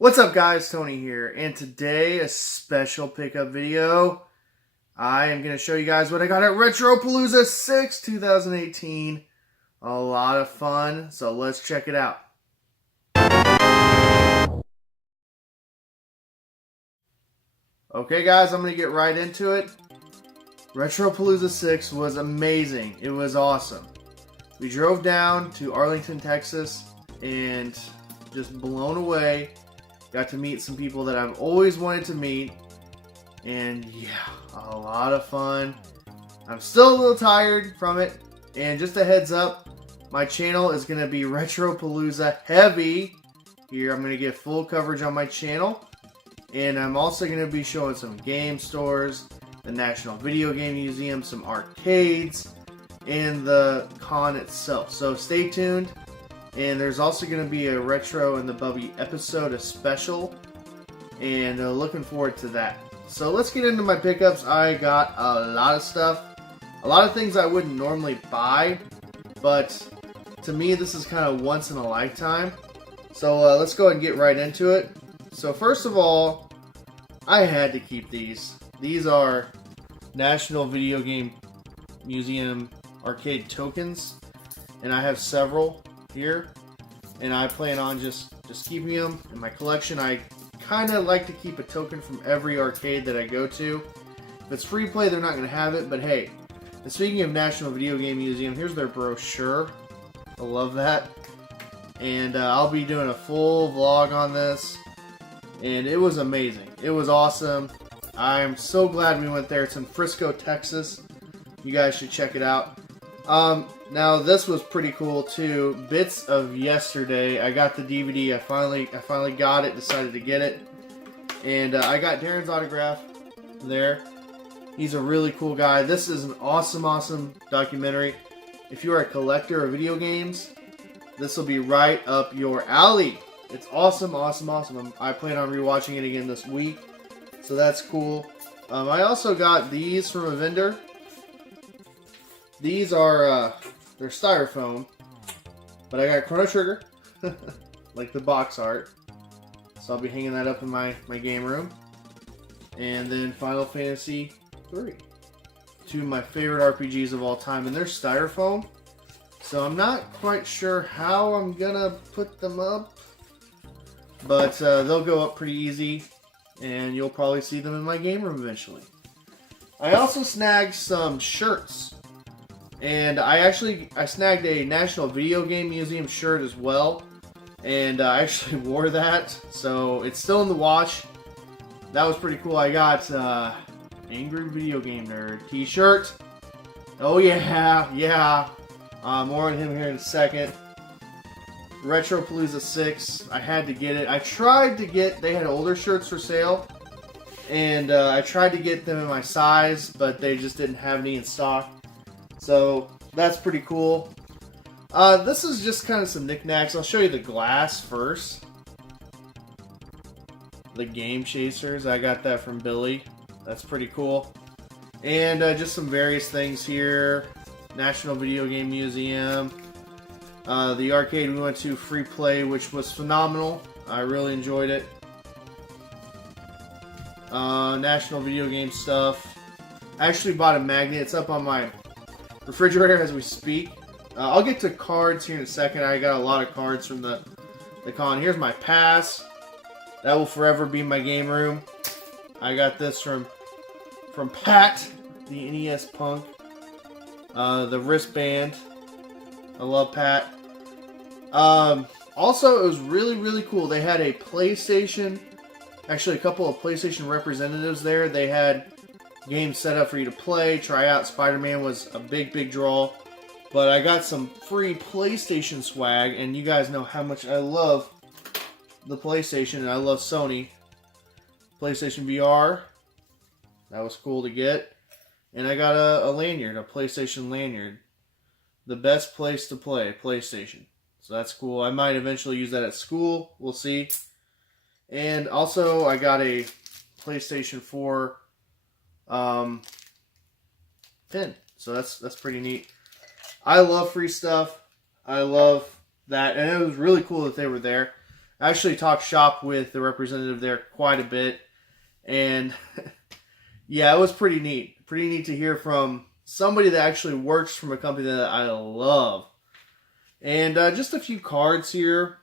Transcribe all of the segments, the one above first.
What's up guys, Tony here, and today a special pickup video. I am going to show you guys what I got at Retropalooza VI 2018. A lot of fun, so let's check it out. Okay guys, I'm going to get right into it. Retropalooza VI was amazing. It was awesome. We drove down to Arlington, Texas, and just blown away. Got to meet some people that I've always wanted to meet. And yeah, a lot of fun. I'm still a little tired from it. And just a heads up, my channel is going to be Retropalooza heavy. Here, I'm going to get full coverage on my channel. And I'm also going to be showing some game stores, the National Video Game Museum, some arcades, and the con itself. So stay tuned. And there's also going to be a Retro and the Bubby episode, a special, and looking forward to that. So let's get into my pickups. I got a lot of stuff, a lot of things I wouldn't normally buy, but to me this is kind of once in a lifetime. So let's go ahead and get right into it. So first of all, I had to keep these. These are National Video Game Museum arcade tokens, and I have several here, and I plan on just keeping them in my collection. I kind of like to keep a token from every arcade that I go to. If it's free play, they're not going to have it, but hey, and speaking of National Video Game Museum, here's their brochure. I love that. And I'll be doing a full vlog on this, and it was amazing. It was awesome. I'm so glad we went there. It's in Frisco, Texas. You guys should check it out. Now this was pretty cool too. Bits of Yesterday. I got the DVD. I finally got it. Decided to get it, and I got Darren's autograph there. He's a really cool guy. This is an awesome documentary. If you're a collector of video games, this will be right up your alley. It's awesome. I plan on rewatching it again this week, so that's cool. I also got these from a vendor. These are, they're styrofoam, but I got Chrono Trigger, like the box art, so I'll be hanging that up in my game room. And then Final Fantasy III, two of my favorite RPGs of all time, and they're styrofoam, so I'm not quite sure how I'm gonna put them up, but they'll go up pretty easy, and you'll probably see them in my game room eventually. I also snagged some shirts. And I snagged a National Video Game Museum shirt as well, and I actually wore that, so it's still in the wash. That was pretty cool. I got Angry Video Game Nerd t-shirt. Oh yeah. More on him here in a second. Retropalooza VI. I had to get it. They had older shirts for sale, and I tried to get them in my size, but they just didn't have any in stock. So that's pretty cool. This is just kind of some knickknacks. I'll show you the glass first. The Game Chasers. I got that from Billy. That's pretty cool. And just some various things here. National Video Game Museum. The arcade we went to, free play, which was phenomenal. I really enjoyed it. National Video Game stuff. I actually bought a magnet. It's up on my refrigerator as we speak. I'll get to cards here in a second. I got a lot of cards from the con. Here's my pass. That will forever be in my game room. I got this from Pat, the NES Punk. The wristband. I love Pat. Also, it was really cool. They had a PlayStation, actually a couple of PlayStation representatives there. They had games set up for you to play, try out. Spider-Man was a big draw. But I got some free PlayStation swag, and you guys know how much I love the PlayStation, and I love Sony. PlayStation VR. That was cool to get. And I got a lanyard, a PlayStation lanyard. The best place to play, PlayStation. So that's cool. I might eventually use that at school. We'll see. And also, I got a PlayStation 4 pin. So that's pretty neat. I love free stuff. I love that, and it was really cool that they were there. I actually talked shop with the representative there quite a bit, and yeah, it was pretty neat. Pretty neat to hear from somebody that actually works from a company that I love. And just a few cards here.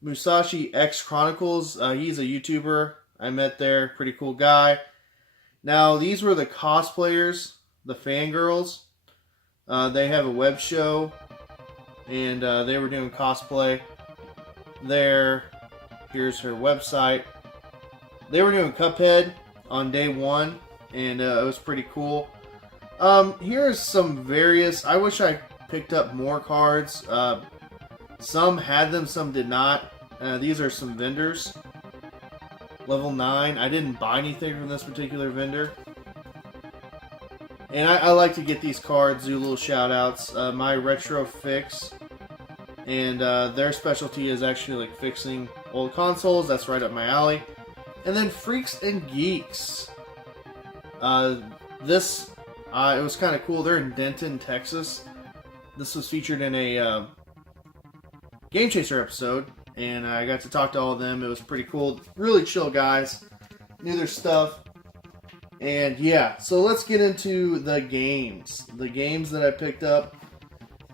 Musashi X Chronicles. He's a YouTuber I met there. Pretty cool guy. Now, these were the cosplayers, the fangirls. They have a web show, and they were doing cosplay there. Here's her website. They were doing Cuphead on day one, and it was pretty cool. Here's some various... I wish I picked up more cards. Some had them, some did not. These are some vendors. Level 9. I didn't buy anything from this particular vendor. And I like to get these cards, do little shout outs. My Retro Fix. And their specialty is actually like fixing old consoles. That's right up my alley. And then Freaks and Geeks. This, it was kind of cool. They're in Denton, Texas. This was featured in a Game Chaser episode. And I got to talk to all of them. It was pretty cool. Really chill guys. Knew their stuff. And yeah, so let's get into the games. The games that I picked up.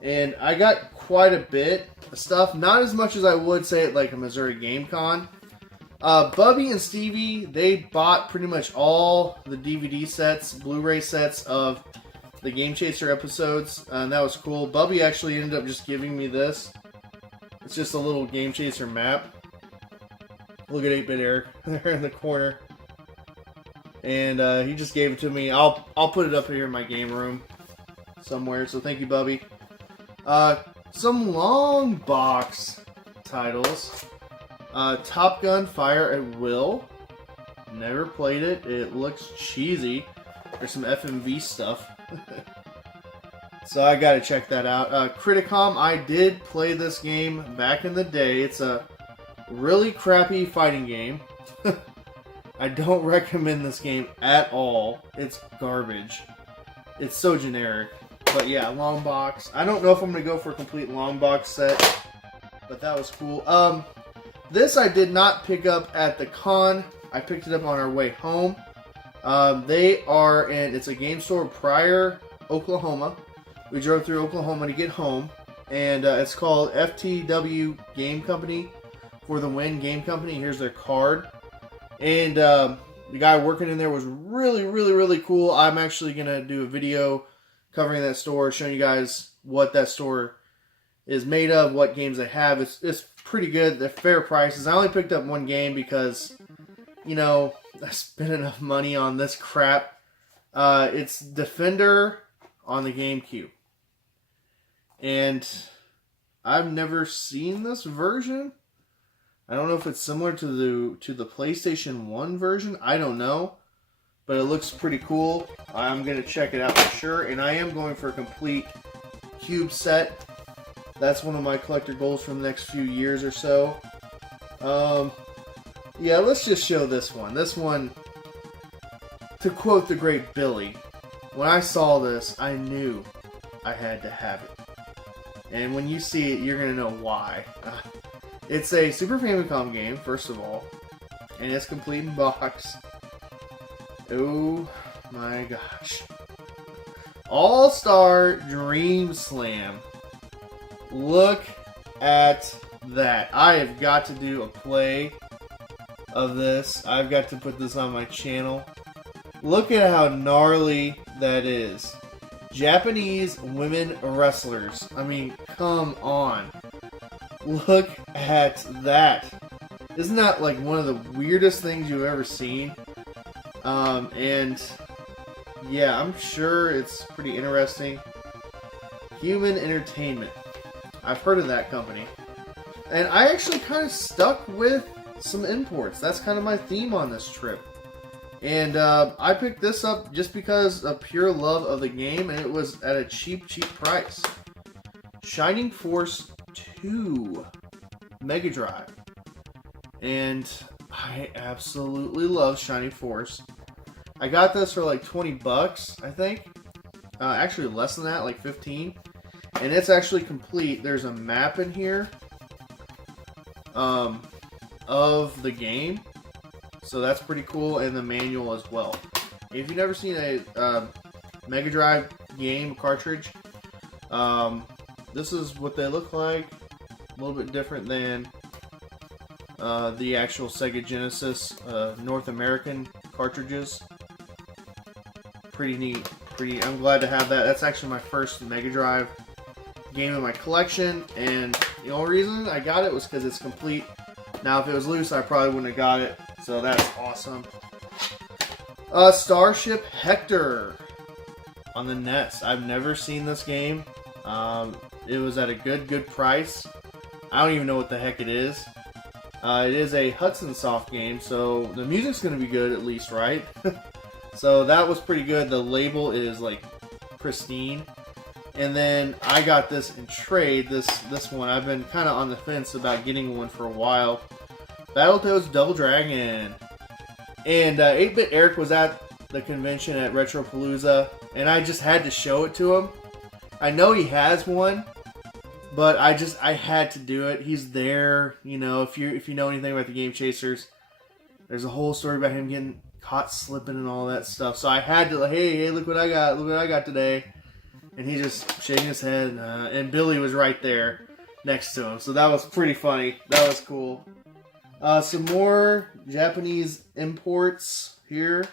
And I got quite a bit of stuff. Not as much as I would say at like a Missouri Game Con. Bubby and Stevie, they bought pretty much all the DVD sets, Blu-ray sets of the Game Chaser episodes. And that was cool. Bubby actually ended up just giving me this. It's just a little Game Chaser map. Look at 8-Bit Eric there in the corner. And he just gave it to me. I'll put it up here in my game room somewhere. So thank you, Bubby. Some long box titles. Top Gun Fire at Will. Never played it. It looks cheesy. There's some FMV stuff. So I gotta check that out. Criticom, I did play this game back in the day. It's a really crappy fighting game. I don't recommend this game at all. It's garbage. It's so generic. But yeah, long box. I don't know if I'm going to go for a complete long box set. But that was cool. This I did not pick up at the con. I picked it up on our way home. They are in, it's a game store Pryor, Oklahoma. We drove through Oklahoma to get home. And it's called FTW Game Company. For the Win Game Company. Here's their card. And the guy working in there was really cool. I'm actually going to do a video covering that store, showing you guys what that store is made of, what games they have. It's pretty good. They're fair prices. I only picked up one game because, you know, I spent enough money on this crap. It's Defender on the GameCube. And I've never seen this version. I don't know if it's similar to the PlayStation 1 version. I don't know. But it looks pretty cool. I'm going to check it out for sure. And I am going for a complete cube set. That's one of my collector goals for the next few years or so. Yeah, let's just show this one. This one, to quote the great Billy, when I saw this, I knew I had to have it. And when you see it, you're going to know why. It's a Super Famicom game, first of all. And it's complete in box. Oh my gosh. All-Star Dream Slam. Look at that. I have got to do a play of this. I've got to put this on my channel. Look at how gnarly that is. Japanese women wrestlers. I mean, come on. Look at that. Isn't that like one of the weirdest things you've ever seen? And yeah, I'm sure it's pretty interesting. Human Entertainment. I've heard of that company. And I actually kind of stuck with some imports. That's kind of my theme on this trip. And I picked this up just because of pure love of the game, and it was at a cheap price. Shining Force 2 Mega Drive. And I absolutely love Shining Force. I got this for like 20 bucks, I think. Actually less than that, like 15. And it's actually complete. There's a map in here. of the game. So that's pretty cool, and the manual as well. If you've never seen a Mega Drive game cartridge, this is what they look like. A little bit different than the actual Sega Genesis North American cartridges. Pretty neat. I'm glad to have that. That's actually my first Mega Drive game in my collection, and the only reason I got it was because it's complete. Now, if it was loose, I probably wouldn't have got it. So that's awesome. Starship Hector on the NES. I've never seen this game. It was at a good price. I don't even know what the heck it is. It is a Hudson Soft game, so the music's going to be good at least, right? So that was pretty good. The label is like pristine. And then I got this in trade, this one. I've been kind of on the fence about getting one for a while. Battletoads Double Dragon. And 8-Bit Eric was at the convention at Retropalooza, and I just had to show it to him. I know he has one, but I had to do it. He's there, you know. If you know anything about the Game Chasers, there's a whole story about him getting caught slipping and all that stuff. So I had to, like, hey, look what I got today. And he just shaking his head, and Billy was right there next to him. So that was pretty funny. That was cool. Some more Japanese imports here.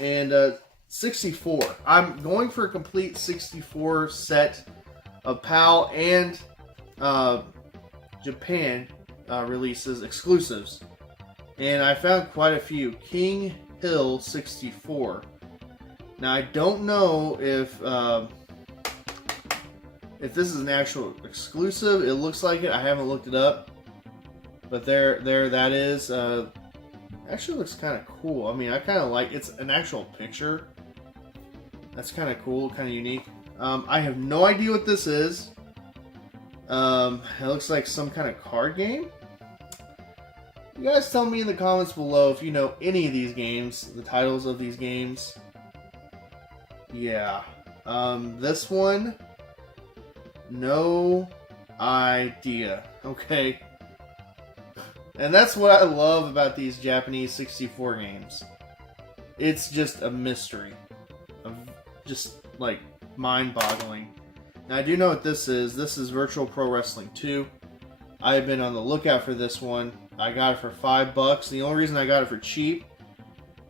And 64. I'm going for a complete 64 set of PAL and Japan releases, exclusives. And I found quite a few. King Hill 64. Now, I don't know if this is an actual exclusive. It looks like it. I haven't looked it up. But there that is. Actually looks kind of cool. I mean, I kind of like, it's an actual picture. That's kind of cool, kind of unique. I have no idea what this is. It looks like some kind of card game. You guys tell me in the comments below if you know any of these games, the titles of these games. Yeah. This one, no idea. Okay. And that's what I love about these Japanese 64 games. It's just a mystery. Just like mind-boggling. Now I do know what this is. This is Virtual Pro Wrestling 2. I have been on the lookout for this one. I got it for $5. The only reason I got it for cheap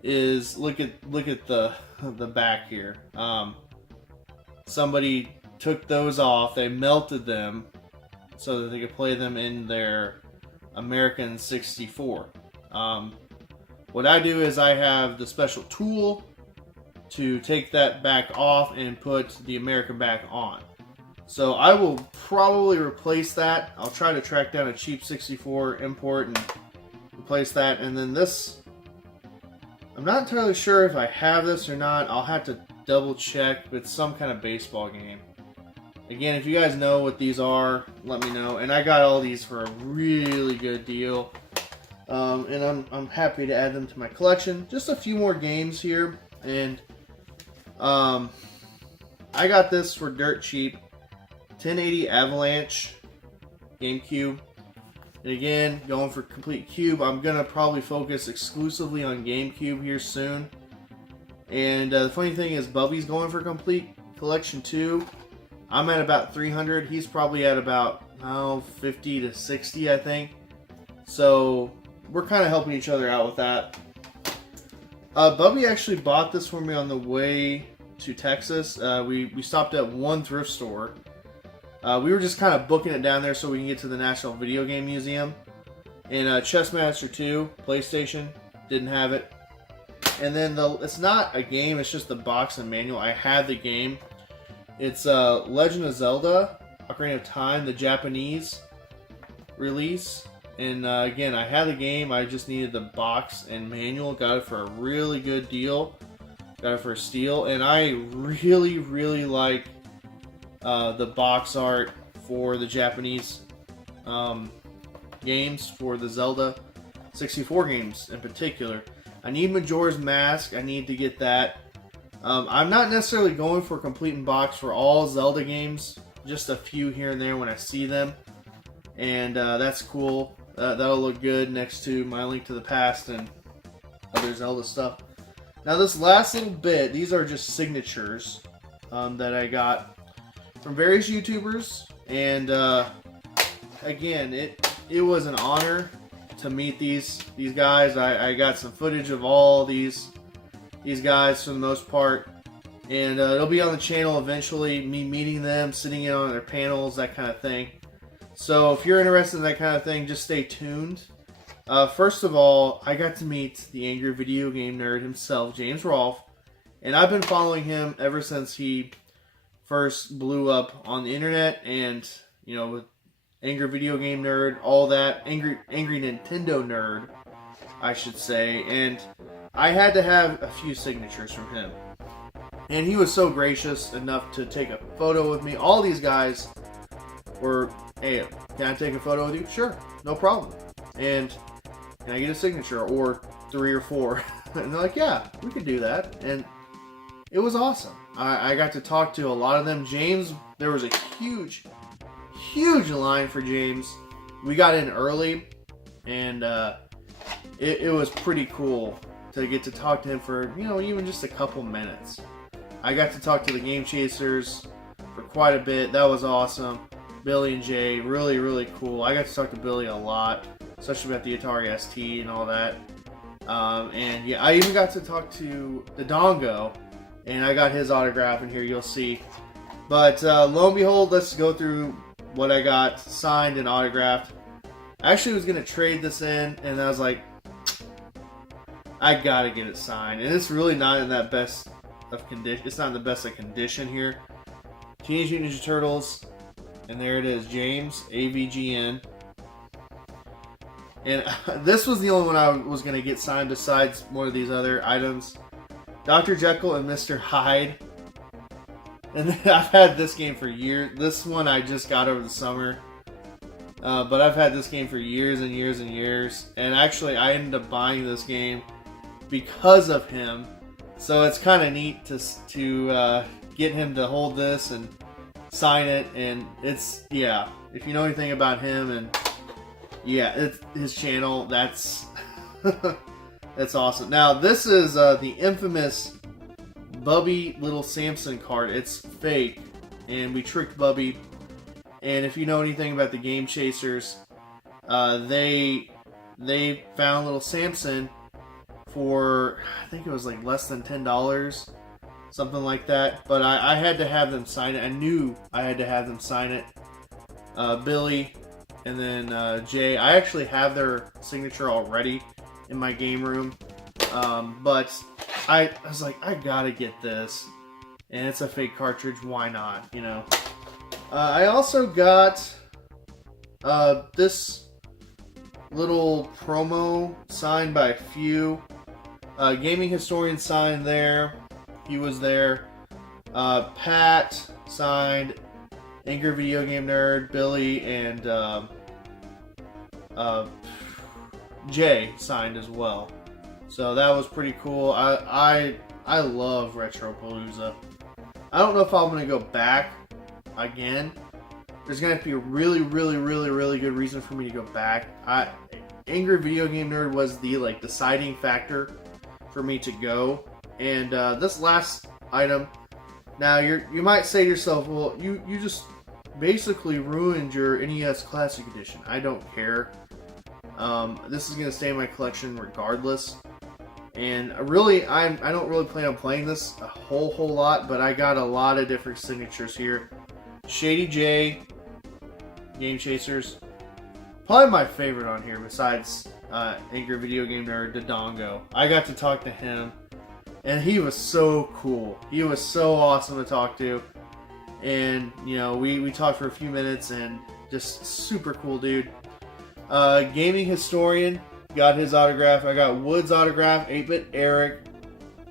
is look at the back here. Somebody took those off. They melted them so that they could play them in their American 64. What I do is I have the special tool to take that back off and put the American back on. So I will probably replace that. I'll try to track down a cheap 64 import and replace that. And then this, I'm not entirely sure if I have this or not. I'll have to double check. It's some kind of baseball game. Again, if you guys know what these are, let me know. And I got all these for a really good deal. And I'm happy to add them to my collection. Just a few more games here. And I got this for dirt cheap. 1080 Avalanche GameCube. And again, going for complete cube. I'm going to probably focus exclusively on GameCube here soon. And the funny thing is, Bubby's going for complete collection too. I'm at about 300. He's probably at about 50 to 60, I think. So we're kind of helping each other out with that. Bubby actually bought this for me on the way to Texas. We stopped at one thrift store. We were just kind of booking it down there so we can get to the National Video Game Museum. And Chessmaster 2, PlayStation, didn't have it. And then it's not a game, it's just the box and manual. I had the game. It's Legend of Zelda, Ocarina of Time, the Japanese release. And again, I had the game, I just needed the box and manual. Got it for a really good deal. Got it for a steal. And I really, really like the box art for the Japanese games, for the Zelda 64 games in particular. I need Majora's Mask. I need to get that. I'm not necessarily going for complete in box for all Zelda games. Just a few here and there when I see them. And that's cool. That'll look good next to my Link to the Past and other Zelda stuff. Now this last little bit, these are just signatures that I got from various YouTubers, and again, it was an honor to meet these guys. I got some footage of all these guys for the most part, and it'll be on the channel eventually, me meeting them, sitting in on their panels, that kind of thing. So if you're interested in that kind of thing, just stay tuned. First of all, I got to meet the angry video game nerd himself, James Rolfe, and I've been following him ever since he first blew up on the internet, and you know, with angry video game nerd, all that, angry Nintendo nerd, I should say, and I had to have a few signatures from him. And he was so gracious enough to take a photo with me. All these guys were, hey, can I take a photo with you? Sure, no problem. And can I get a signature, or 3 or 4? And they're like, yeah, we could do that. And it was awesome. I got to talk to a lot of them. James, there was a huge line for James. We got in early, and it was pretty cool to get to talk to him for, you know, even just a couple minutes. I got to talk to the Game Chasers for quite a bit. That was awesome. Billy and Jay, really, really cool. I got to talk to Billy a lot, especially about the Atari ST and all that. And yeah, I even got to talk to the Dongo, and I got his autograph in here, you'll see. But lo and behold, let's go through what I got signed and autographed. I actually was going to trade this in, and I was like, I gotta get it signed. And it's really not in that best of condition. It's not in the best of condition here. Teenage Mutant Ninja Turtles, and there it is, James, AVGN. And this was the only one I was going to get signed besides one of these other items. Dr. Jekyll and Mr. Hyde. And I've had this game for years. This one I just got over the summer. But I've had this game for years and years and years. And actually, I ended up buying this game because of him. So it's kind of neat to get him to hold this and sign it. And it's, yeah, if you know anything about him, and yeah, it's his channel, that's that's awesome. Now, this is the infamous Bubby Little Samson card. It's fake, and we tricked Bubby. And if you know anything about the Game Chasers, they found Little Samson for, I think it was like less than $10, something like that. But I had to have them sign it. I knew I had to have them sign it. Billy and then Jay. I actually have their signature already in my game room. But I was like, I gotta get this. And it's a fake cartridge, why not, you know? I also got this little promo signed by a few. Gaming Historian signed there. He was there. Pat signed. Angry Video Game Nerd, Billy, and Jay signed as well. So that was pretty cool. I love Retropalooza. I don't know if I'm going to go back again. There's going to have to be a really, really, really, really good reason for me to go back. Angry Video Game Nerd was the deciding factor for me to go. And this last item, now you might say to yourself, well, you just basically ruined your NES Classic Edition. I don't care. This is going to stay in my collection regardless. And really, I don't really plan on playing this a whole lot, but I got a lot of different signatures here. Shady J, Game Chasers, probably my favorite on here besides Angry Video Game Nerd, Dodongo. I got to talk to him, and he was so cool. He was so awesome to talk to, and you know, we talked for a few minutes, and just super cool dude. Gaming Historian, got his autograph. I got Wood's autograph, 8-Bit Eric,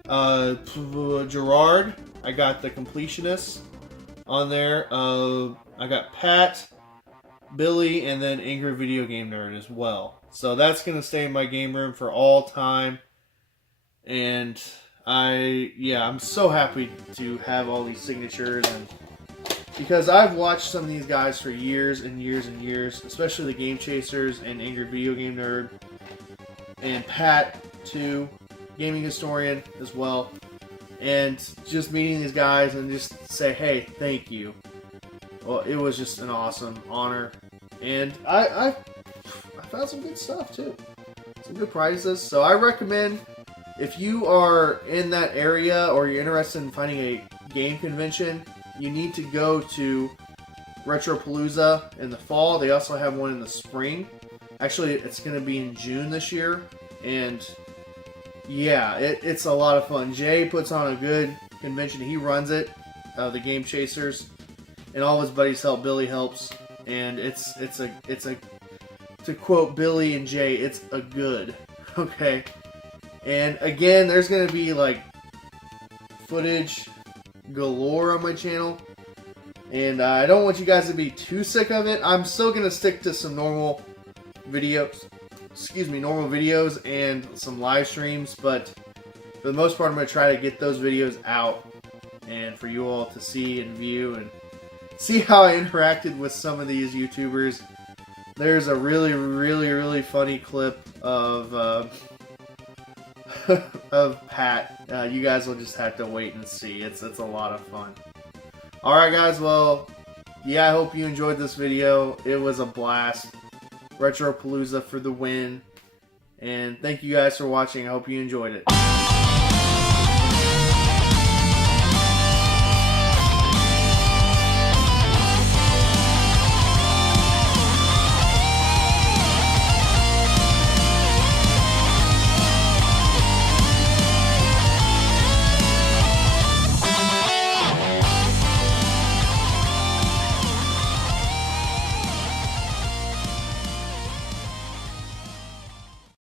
Gerard. I got the Completionist on there. I got Pat, Billy, and then Angry Video Game Nerd as well. So that's going to stay in my game room for all time. And I'm so happy to have all these signatures. And because I've watched some of these guys for years and years and years, especially the Game Chasers and Angry Video Game Nerd, and Pat too, gaming historian as well, and just meeting these guys and just say, hey, thank you. Well, it was just an awesome honor, and I found some good stuff too, some good prizes. So I recommend, if you are in that area or you're interested in finding a game convention, you need to go to Retropalooza in the fall. They also have one in the spring. Actually, it's going to be in June this year, and yeah, it's a lot of fun. Jay puts on a good convention. He runs it, the Game Chasers, and all his buddies help. Billy helps, and it's a to quote Billy and Jay, it's a good. Okay, and again, there's gonna be like footage galore on my channel, and I don't want you guys to be too sick of it. I'm still gonna stick to some normal videos. Normal videos and some live streams, but for the most part, I'm going to try to get those videos out and for you all to see and view and see how I interacted with some of these YouTubers. There's a really, really, really funny clip of of Pat. You guys will just have to wait and see. It's a lot of fun. Alright guys, well, yeah, I hope you enjoyed this video. It was a blast. Retropalooza for the win. And thank you guys for watching. I hope you enjoyed it.